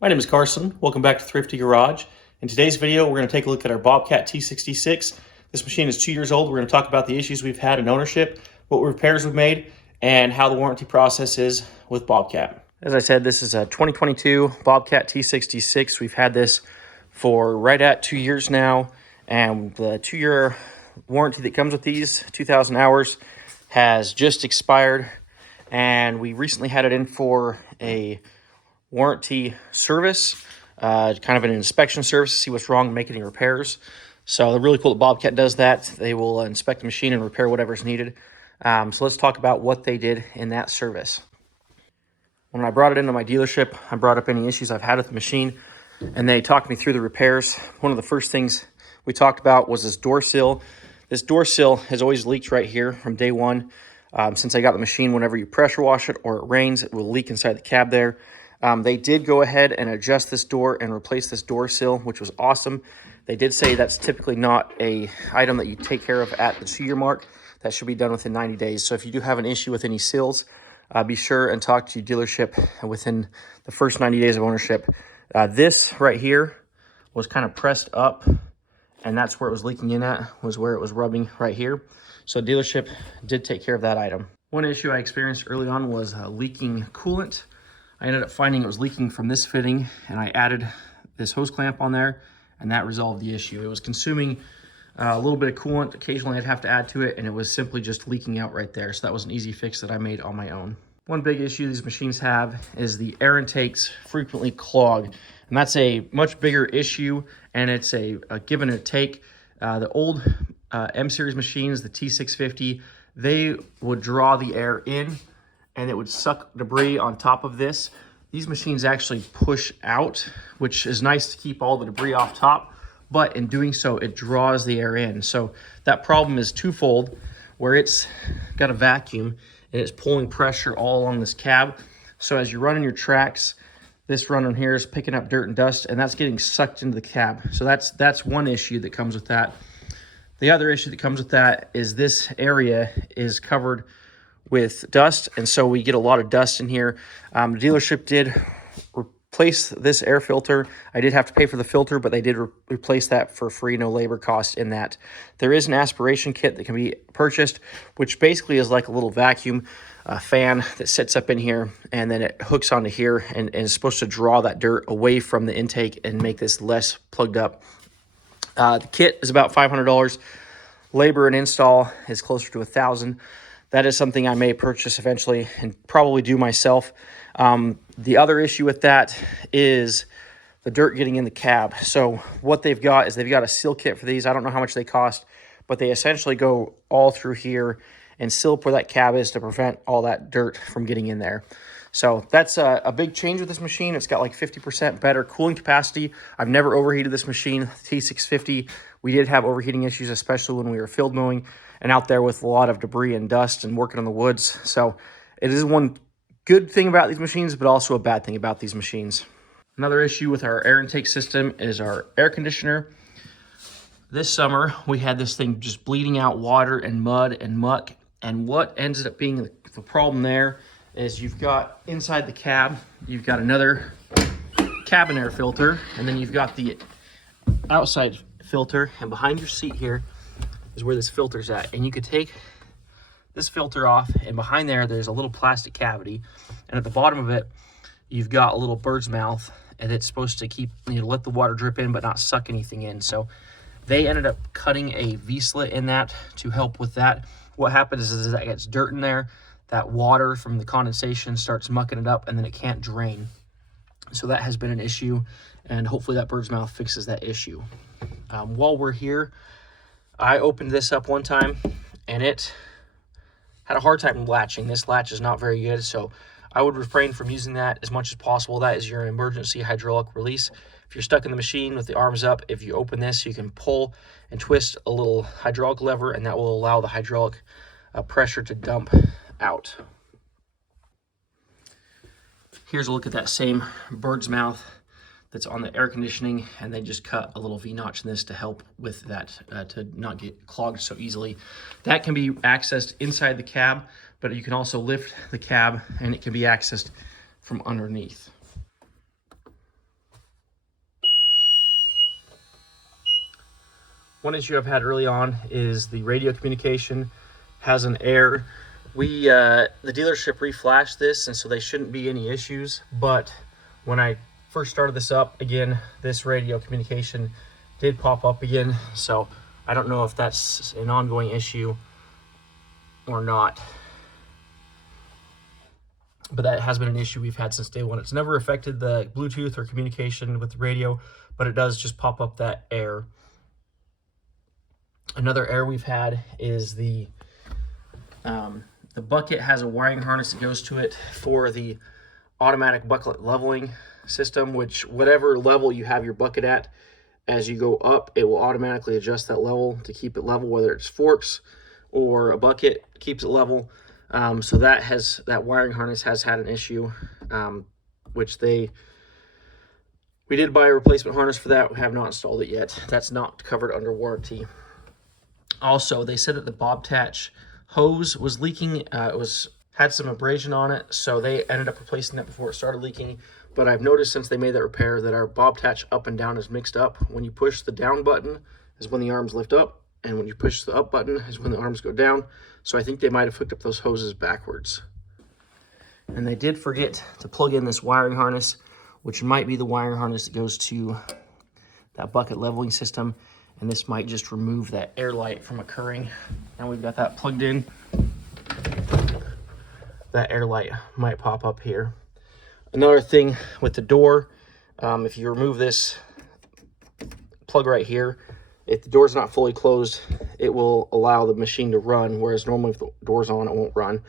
My name is Carson. Welcome back to Thrifty Garage. In today's video, we're going to take a look at our Bobcat T66. This machine is 2 years old. We're going to talk about the issues we've had in ownership, what repairs we've made, and how the warranty process is with Bobcat. As I said, this is a 2022 Bobcat T66. We've had this for right at 2 years now, and the 2-year warranty that comes with these, 2,000 hours, has just expired, and we recently had it in for a warranty service, kind of an inspection service to see what's wrong and make any repairs. So they're really cool that Bobcat does that. They will inspect the machine and repair whatever's needed. So let's talk about what they did in that service. When I brought it into my dealership, I brought up any issues I've had with the machine, and they talked me through the repairs. One of the first things we talked about was this door sill. This door sill has always leaked right here from day one. Since I got the machine, whenever you pressure wash it or it rains, it will leak inside the cab there. They did go ahead and adjust this door and replace this door sill, which was awesome. They did say that's typically not an item that you take care of at the 2-year mark. That should be done within 90 days. So if you do have an issue with any sills, be sure and talk to your dealership within the first 90 days of ownership. This right here was kind of pressed up, and that's where it was leaking in at, was where it was rubbing right here. So dealership did take care of that item. One issue I experienced early on was leaking coolant. I ended up finding it was leaking from this fitting, and I added this hose clamp on there, and that resolved the issue. It was consuming a little bit of coolant. Occasionally I'd have to add to it, and it was simply just leaking out right there. So that was an easy fix that I made on my own. One big issue these machines have is the air intakes frequently clog, and that's a much bigger issue, and it's a give and a take. The old M-Series machines, the T650, they would draw the air in, and it would suck debris on top of this. These machines actually push out, which is nice to keep all the debris off top, but in doing so, it draws the air in. So that problem is twofold, where it's got a vacuum and it's pulling pressure all along this cab. So as you're running your tracks, this runner here is picking up dirt and dust, and that's getting sucked into the cab. So that's one issue that comes with that. The other issue that comes with that is this area is covered with dust, and so we get a lot of dust in here. The dealership did replace this air filter. I did have to pay for the filter, but they did replace that for free, no labor cost in that. There is an aspiration kit that can be purchased, which basically is like a little vacuum fan that sits up in here, and then it hooks onto here and is supposed to draw that dirt away from the intake and make this less plugged up. The kit is about $500. Labor and install is closer to $1,000. That is something I may purchase eventually and probably do myself. The other issue with that is the dirt getting in the cab. So what they've got is they've got a seal kit for these. I don't know how much they cost, but they essentially go all through here and seal up where that cab is to prevent all that dirt from getting in there. So that's a big change with this machine. It's got like 50% better cooling capacity. I've never overheated this machine, T650. We did have overheating issues, especially when we were field mowing and out there with a lot of debris and dust and working in the woods. So it is one good thing about these machines, but also a bad thing about these machines. Another issue with our air intake system is our air conditioner. This summer, we had this thing just bleeding out water and mud and muck. And what ended up being the problem there is you've got inside the cab, you've got another cabin air filter, and then you've got the outside filter, and behind your seat here is where this filter's at. And you could take this filter off, and behind there's a little plastic cavity, and at the bottom of it you've got a little bird's mouth, and it's supposed to keep, let the water drip in but not suck anything in. So they ended up cutting a V-slit in that to help with that. What happens is that gets dirt in there, that water from the condensation starts mucking it up, and then it can't drain. So that has been an issue, and hopefully that bird's mouth fixes that issue. While we're here, I opened this up one time, and it had a hard time latching. This latch is not very good, so I would refrain from using that as much as possible. That is your emergency hydraulic release. If you're stuck in the machine with the arms up, if you open this, you can pull and twist a little hydraulic lever, and that will allow the hydraulic pressure to dump out. Here's a look at that same bird's mouth that's on the air conditioning, and they just cut a little V-notch in this to help with that, to not get clogged so easily. That can be accessed inside the cab, but you can also lift the cab and it can be accessed from underneath. One issue I've had early on is the radio communication has an error. The dealership reflashed this, and so they shouldn't be any issues. But when I first started this up again, this radio communication did pop up again. So I don't know if that's an ongoing issue or not. But that has been an issue we've had since day one. It's never affected the Bluetooth or communication with the radio, but it does just pop up that error. Another error we've had is the bucket has a wiring harness that goes to it for the automatic bucket leveling system, which whatever level you have your bucket at, as you go up, it will automatically adjust that level to keep it level, whether it's forks or a bucket keeps it level. So that wiring harness has had an issue, which we did buy a replacement harness for that. We have not installed it yet. That's not covered under warranty. Also, they said that the Bobcat hose was leaking. It had some abrasion on it, so they ended up replacing that before it started leaking. But I've noticed since they made that repair that our Bobcat up and down is mixed up. When you push the down button is when the arms lift up, and when you push the up button is when the arms go down. So I think they might have hooked up those hoses backwards. And they did forget to plug in this wiring harness, which might be the wiring harness that goes to that bucket leveling system. And this might just remove that air light from occurring. Now we've got that plugged in. That air light might pop up here. Another thing with the door, if you remove this plug right here, if the door's not fully closed, it will allow the machine to run, whereas normally if the door's on, it won't run.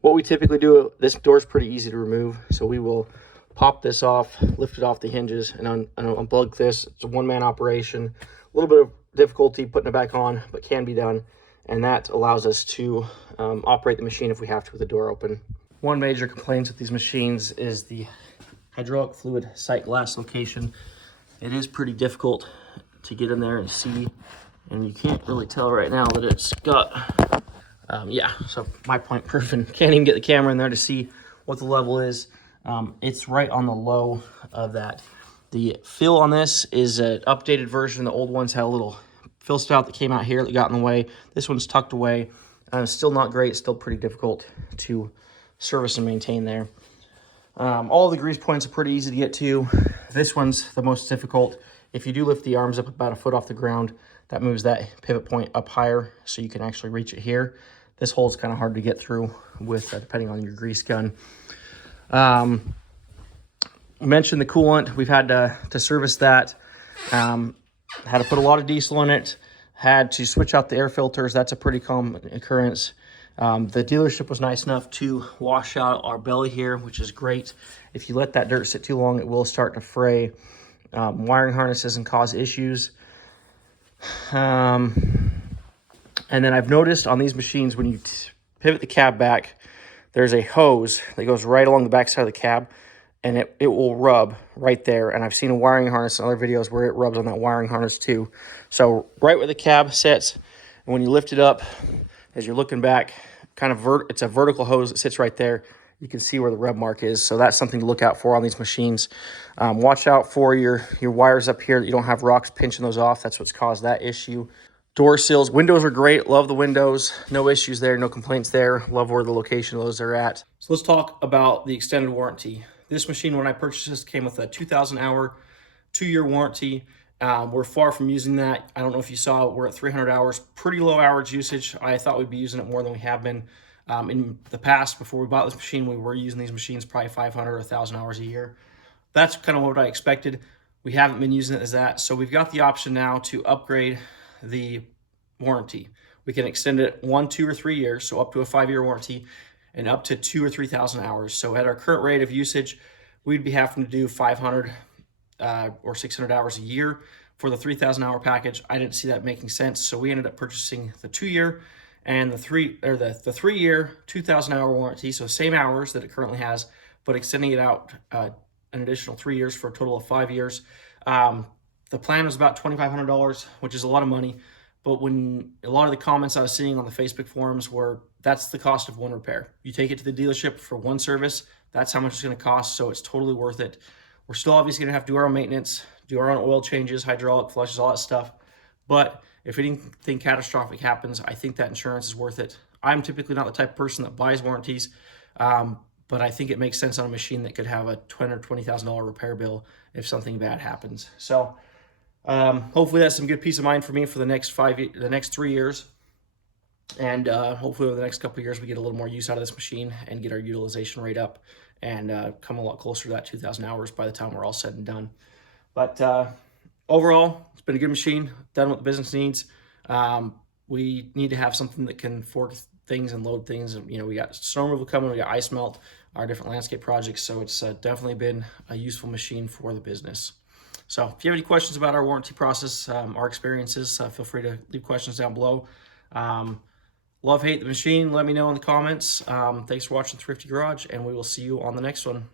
What we typically do, this door's pretty easy to remove, so we will pop this off, lift it off the hinges, and unplug this. It's a one-man operation. A little bit of difficulty putting it back on, but can be done, and that allows us to operate the machine if we have to with the door open. One major complaint with these machines is the hydraulic fluid sight glass location. It is pretty difficult to get in there and see, and you can't really tell right now that it's got, yeah, so my point proven. Can't even get the camera in there to see what the level is. It's right on the low of that. The fill on this is an updated version. The old ones had a little fill spout that came out here that got in the way. This one's tucked away. Still not great, still pretty difficult to service and maintain there. All the grease points are pretty easy to get to. This one's the most difficult. If you do lift the arms up about a foot off the ground, that moves that pivot point up higher so you can actually reach it here. This hole's kind of hard to get through with depending on your grease gun. Mentioned the coolant. We've had to service that. Had to put a lot of diesel in it. Had to switch out the air filters. That's a pretty common occurrence. The dealership was nice enough to wash out our belly here, which is great. If you let that dirt sit too long, it will start to fray wiring harnesses and cause issues. And then I've noticed on these machines, when you pivot the cab back, there's a hose that goes right along the back side of the cab, and it will rub right there. And I've seen a wiring harness in other videos where it rubs on that wiring harness too. So right where the cab sits, and when you lift it up, as you're looking back, it's a vertical hose that sits right there. You can see where the rub mark is. So that's something to look out for on these machines. Watch out for your wires up here that you don't have rocks pinching those off. That's what's caused that issue. Door sills, windows are great. Love the windows. No issues there, no complaints there. Love where the location of those are at. So let's talk about the extended warranty. This machine, when I purchased this, came with a 2,000-hour, 2-year warranty. We're far from using that. I don't know if you saw, we're at 300 hours, pretty low hours usage. I thought we'd be using it more than we have been. In the past, before we bought this machine, we were using these machines probably 500 or 1,000 hours a year. That's kind of what I expected. We haven't been using it as that. So we've got the option now to upgrade the warranty. We can extend it 1, 2, or 3 years, so up to a 5-year warranty, and up to 2,000 or 3,000 hours. So at our current rate of usage, we'd be having to do 500 or 600 hours a year for the 3,000-hour package. I didn't see that making sense, so we ended up purchasing the 2-year and the 3-year 2,000-hour warranty. So same hours that it currently has, but extending it out an additional 3 years for a total of 5 years. The plan was about $2,500, which is a lot of money. But when a lot of the comments I was seeing on the Facebook forums were, that's the cost of one repair. You take it to the dealership for one service, that's how much it's going to cost, so it's totally worth it. We're still obviously going to have to do our own maintenance, do our own oil changes, hydraulic flushes, all that stuff. But if anything catastrophic happens, I think that insurance is worth it. I'm typically not the type of person that buys warranties, but I think it makes sense on a machine that could have a $10,000 or $20,000 repair bill if something bad happens. So hopefully that's some good peace of mind for me for the next 3 years. And hopefully over the next couple of years, we get a little more use out of this machine and get our utilization rate up and come a lot closer to that 2,000 hours by the time we're all said and done. But overall, it's been a good machine, done what the business needs. We need to have something that can fork things and load things. And, we got snow removal coming, we got ice melt, our different landscape projects. So it's definitely been a useful machine for the business. So if you have any questions about our warranty process, our experiences, feel free to leave questions down below. Love, hate the machine, let me know in the comments. Thanks for watching Thrifty Garage, and we will see you on the next one.